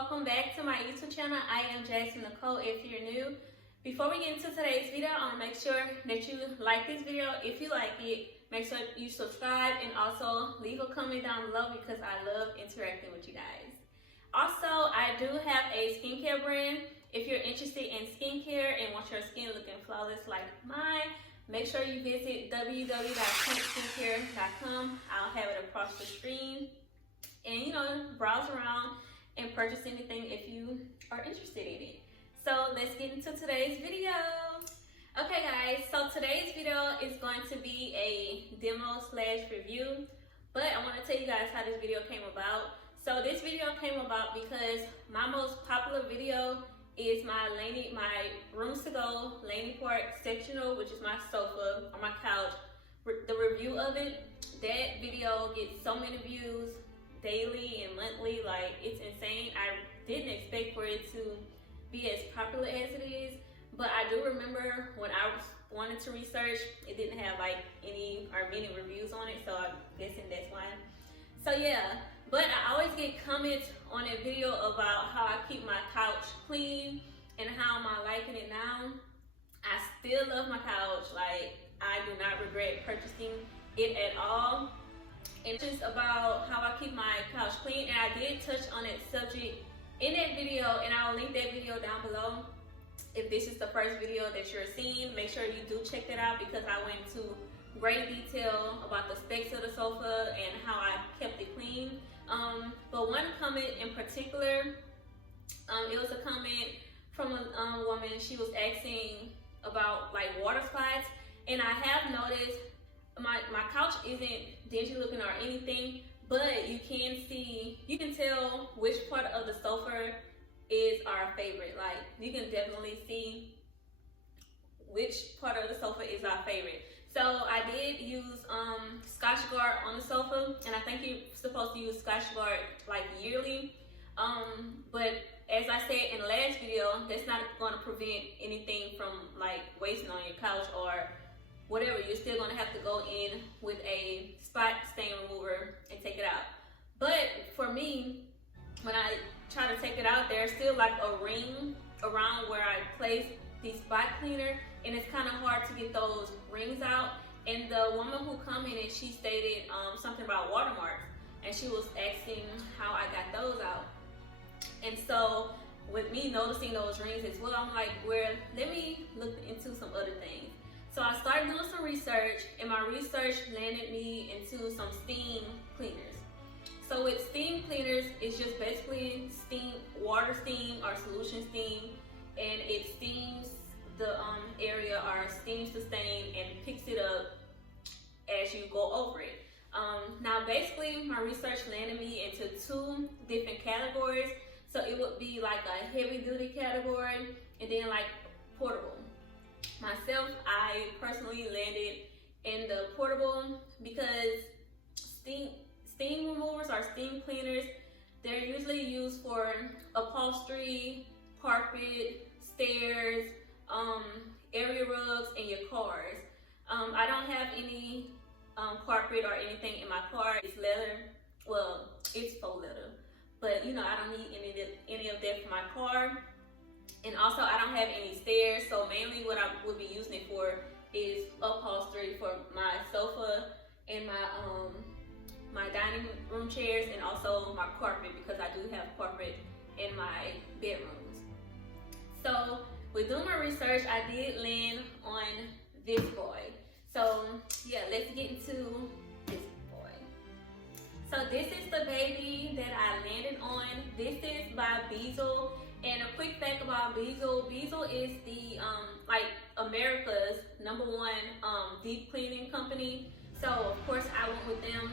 welcome back to my YouTube channel. I am Jackson Nicole if you're new. Before we get into today's video, I want to make sure that you like this video. If you like it, make sure you subscribe and also leave a comment down below because I love interacting with you guys. Also, I do have a skincare brand. If you're interested in skincare and want your skin looking flawless like mine, make sure you visit www.pointskincare.com. I'll have it across the screen. And browse around and purchase anything if you are interested in it. So let's get into today's video. Okay guys, so today's video is going to be a demo / review, but I want to tell you guys how this video came about. So this video came about because my most popular video is my rooms to go Laney Park Sectional, which is my sofa or my couch. The review of it, that video gets so many views daily and monthly, like it's insane. I didn't expect for it to be as popular as it is, but I do remember when I wanted to research, it didn't have like any or many reviews on it, so I'm guessing that's why. So yeah, but I always get comments on that video about how I keep my couch clean and how am I liking it now. I still love my couch. Like, I do not regret purchasing it at all. And it's just about how I keep my couch clean, and I did touch on that subject in that video, and I'll link that video down below. If this is the first video that you're seeing, make sure you do check that out because I went into great detail about the specs of the sofa and how I kept it clean. But one comment in particular, it was a comment from a woman. She was asking about like water spots, and I have noticed my couch isn't dingy looking or anything, but you can tell which part of the sofa is our favorite. Like, you can definitely see which part of the sofa is our favorite. So I did use Scotch Guard on the sofa, and I think you're supposed to use Scotch Guard like yearly. But as I said in the last video, that's not going to prevent anything from like wasting on your couch or whatever. You're still going to have to go in with a spot stain remover and take it out. But for me, when I try to take it out, there's still like a ring around where I place the spot cleaner, and it's kind of hard to get those rings out. And the woman who commented, she stated something about watermarks, and she was asking how I got those out. And so with me noticing those rings as well, I'm like, well, let me look into some other things. So I started doing some research, and my research landed me into some steam cleaners. So with steam cleaners, it's just basically water steam or solution steam, and it steams the area or steams the stain and picks it up as you go over it. Now basically my research landed me into two different categories. So it would be like a heavy duty category and then like portable. Myself, I personally landed in the portable because steam removers or steam cleaners, they're usually used for upholstery, carpet, stairs, area rugs, and your cars. I don't have any carpet or anything in my car. It's leather. Well, it's faux leather, but I don't need any of that for my car. And also, I don't have any stairs, so mainly what I would be using it for is upholstery for my sofa and my dining room chairs, and also my carpet because I do have carpet in my bedrooms. So with doing my research, I did land on this boy. So yeah, let's get into this boy. So this is the baby that I landed on. This is by Bissell. And a quick fact about Bissell is the America's #1 deep cleaning company. So of course I went with them.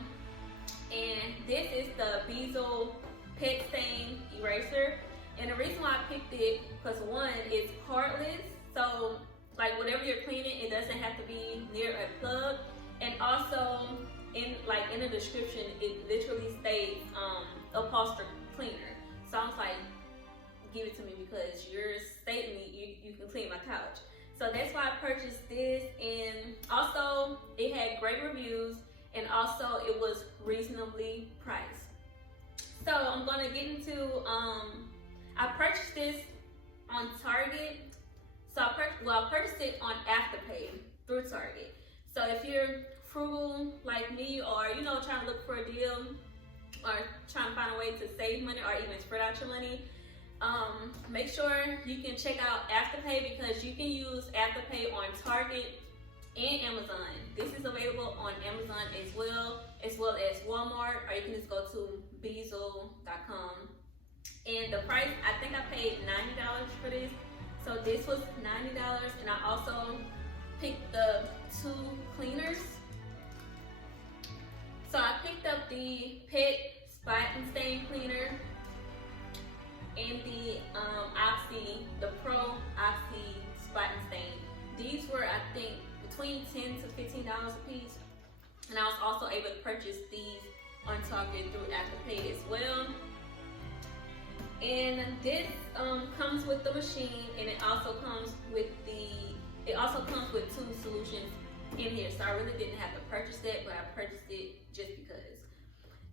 And this is the Bissell Pet Stain Eraser. And the reason why I picked it, because one, it's cordless, so like whatever you're cleaning, it doesn't have to be near a plug. And also in the description, it literally states upholstery cleaner. So I was like, give it to me because you're stating you can clean my couch. So that's why I purchased this, and also it had great reviews, and also it was reasonably priced. So I'm gonna get into I purchased this on Target. So I purchased it on Afterpay through Target. So if you're frugal like me, or you know, trying to look for a deal, or trying to find a way to save money or even spread out your money, make sure you can check out Afterpay, because you can use Afterpay on Target and Amazon. This is available on Amazon as well as Walmart, or you can just go to Bissell.com. And the price, I think I paid $90 for this. So this was $90, and I also picked the 2 cleaners. So I picked up the Pet Spot and Stain Cleaner and the the Pro Oxy Spot and Stain. These were, I think, between $10 to $15 a piece. And I was also able to purchase these on Target through Afterpay as well. And this comes with the machine, and it also comes with 2 solutions in here. So I really didn't have to purchase it, but I purchased it just because.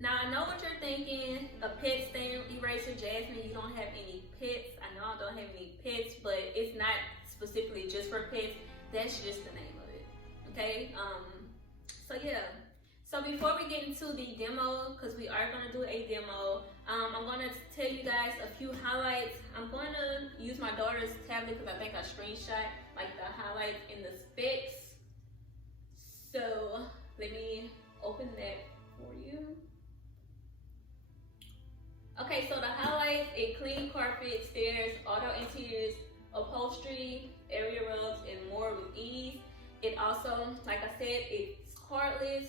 Now I know what you're thinking, a pet stain eraser. Jasmine, you don't have any pets. I know I don't have any pets, but it's not specifically just for pets. That's just the name of it. Okay, so yeah. So before we get into the demo, because we are going to do a demo, I'm going to tell you guys a few highlights. I'm going to use my daughter's tablet because I think I screenshot like the highlights and the specs. So let me open that for you. Okay, so the highlights: it clean carpet, stairs, auto interiors, upholstery, area rubs, and more with ease. It also, like I said, it's cordless,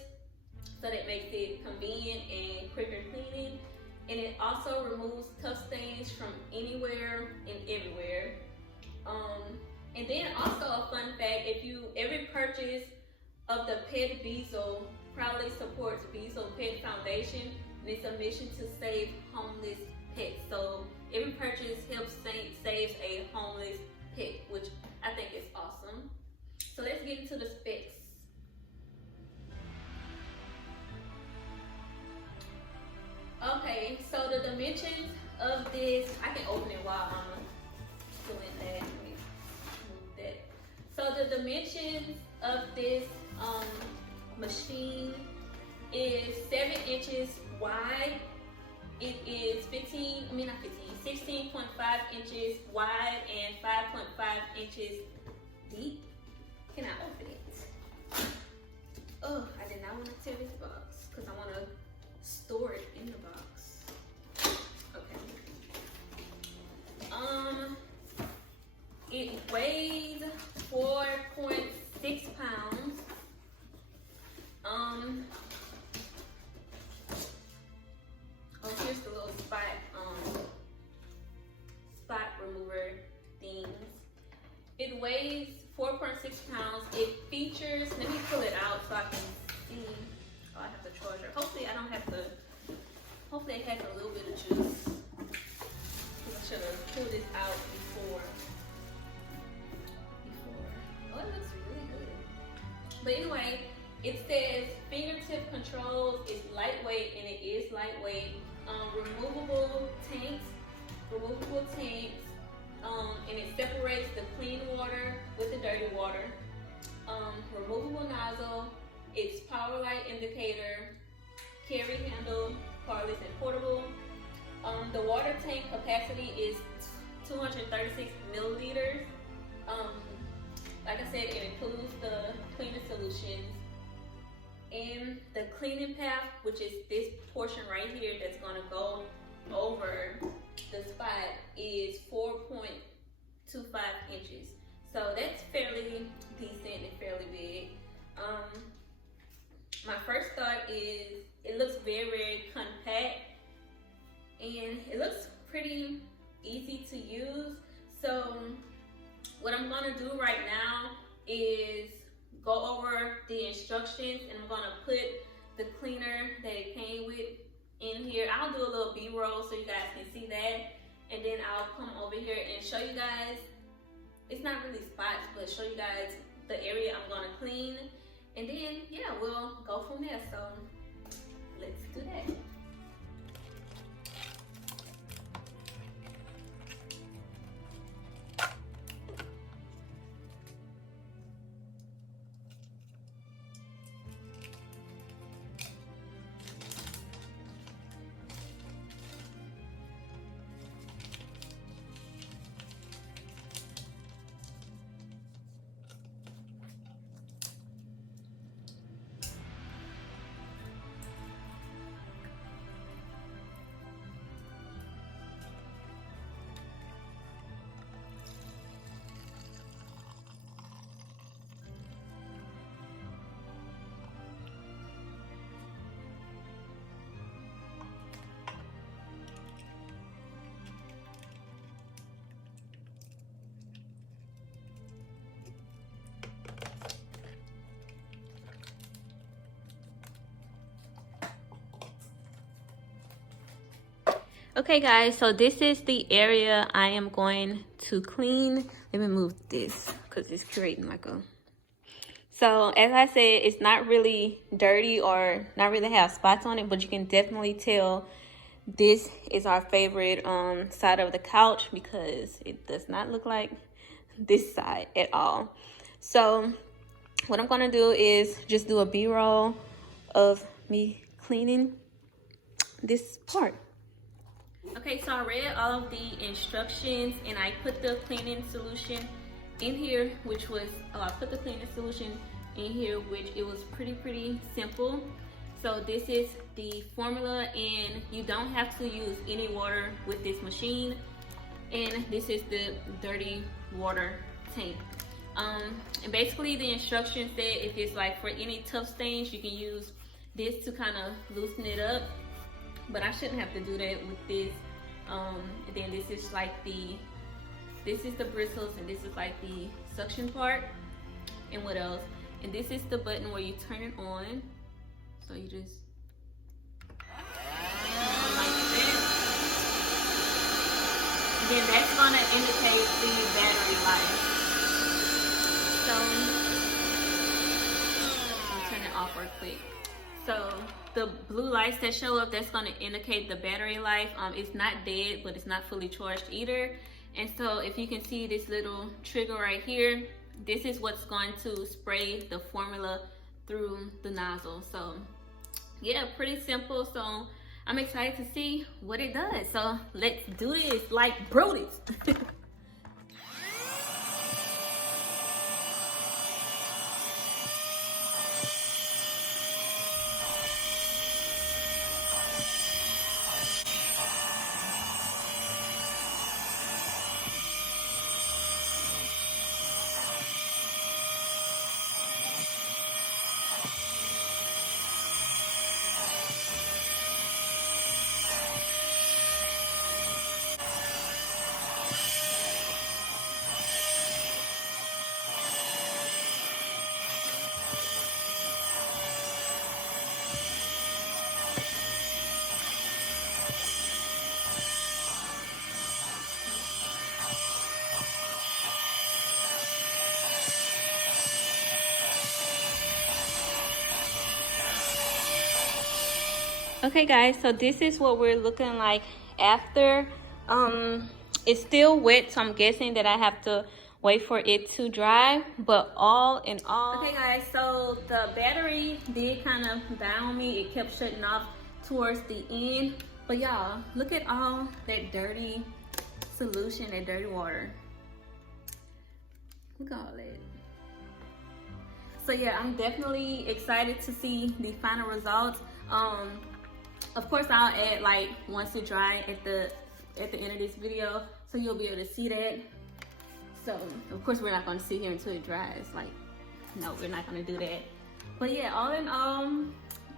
so that makes it convenient and quicker cleaning. And it also removes tough stains from anywhere and everywhere. And then also a fun fact: every purchase of the Pet Bissell proudly supports Bissell Pet Foundation, and it's a mission to save homeless pets. So every purchase saves a homeless pet, which I think is awesome. So let's get into the specs. Okay, so the dimensions of this, I can open it while I'm doing that. Let me move that. So the dimensions of this machine is 7 inches wide. It is 16.5 inches wide and 5.5 inches deep. Can I open it? Oh, I did not want to tear this box because I want to store it in the box. Okay. It weighs 4.6 pounds. Oh, here's the little spot remover things. It weighs 4.6 pounds. It features, let me pull it out so I can see. Oh, I have to charge it. Hopefully I don't have to, hopefully it has a little bit of juice. I should have pulled this out before. Oh, it looks really good. But anyway, it says fingertip controls, it's lightweight, and it is lightweight. Removable tanks, and it separates the clean water with the dirty water. Removable nozzle, it's power light indicator, carry handle, cordless and portable. The water tank capacity is 236 milliliters. Like I said, it includes the cleaning solutions. And the cleaning path, which is this portion right here that's gonna go over the spot, is 4.25 inches. So that's fairly decent and fairly big. My first thought is it looks very, very compact, and it looks pretty easy to use. So what I'm gonna do right now is go over the instructions, and I'm gonna put the cleaner that it came with in here. I'll do a little B-roll so you guys can see that, and then I'll come over here and show you guys, it's not really spots, but show you guys the area I'm gonna clean, and then yeah, we'll go from there. So let's do that. Okay guys, so this is the area I am going to clean. Let me move this because it's creating like a... So as I said, it's not really dirty or not really have spots on it, but you can definitely tell this is our favorite side of the couch because it does not look like this side at all. So what I'm gonna do is just do a B-roll of me cleaning this part. Okay, so I read all of the instructions and I put the cleaning solution in here, which was, I put the cleaning solution in here, which it was pretty simple. So this is the formula, and you don't have to use any water with this machine. And this is the dirty water tank. And basically the instructions said if it's like for any tough stains, you can use this to kind of loosen it up. But I shouldn't have to do that with this. And then this is like this is the bristles, and this is like the suction part. And what else? And this is the button where you turn it on. So you just like that. And then that's gonna indicate the battery life. So I'll turn it off real quick. So the blue lights that show up, that's going to indicate the battery life. It's not dead, but it's not fully charged either. And so if you can see this little trigger right here, this is what's going to spray the formula through the nozzle. So yeah, pretty simple. So I'm excited to see what it does. So let's do this like Brody's. Okay guys, so this is what we're looking like after. It's still wet, so I'm guessing that I have to wait for it to dry, but all in all. Okay guys, so the battery did kind of die on me. It kept shutting off towards the end, but y'all, look at all that dirty solution, that dirty water. Look at all that. So yeah, I'm definitely excited to see the final results. Of course, I'll add like once it dries at the end of this video, so you'll be able to see that. So of course we're not going to sit here until it dries. Like, no, we're not going to do that. But yeah, all in all,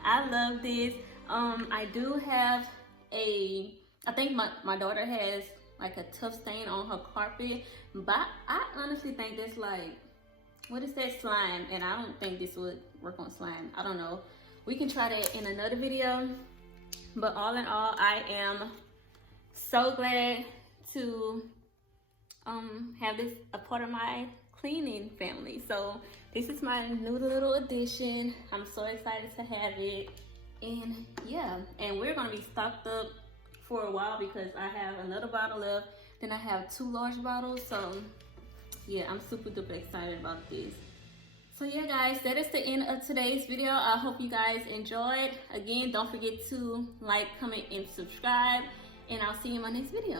I love this. I do have I think my daughter has like a tough stain on her carpet, but I honestly think that's like, what is that, slime? And I don't think this would work on slime. I don't know. We can try that in another video. But all in all, I am so glad to have this a part of my cleaning family. So this is my new little addition. I'm so excited to have it. And yeah, and we're gonna be stocked up for a while because I have another bottle left. Then I have 2 large bottles. So yeah, I'm super duper excited about this. So yeah guys, that is the end of today's video. I hope you guys enjoyed. Again, don't forget to like, comment, and subscribe. And I'll see you in my next video.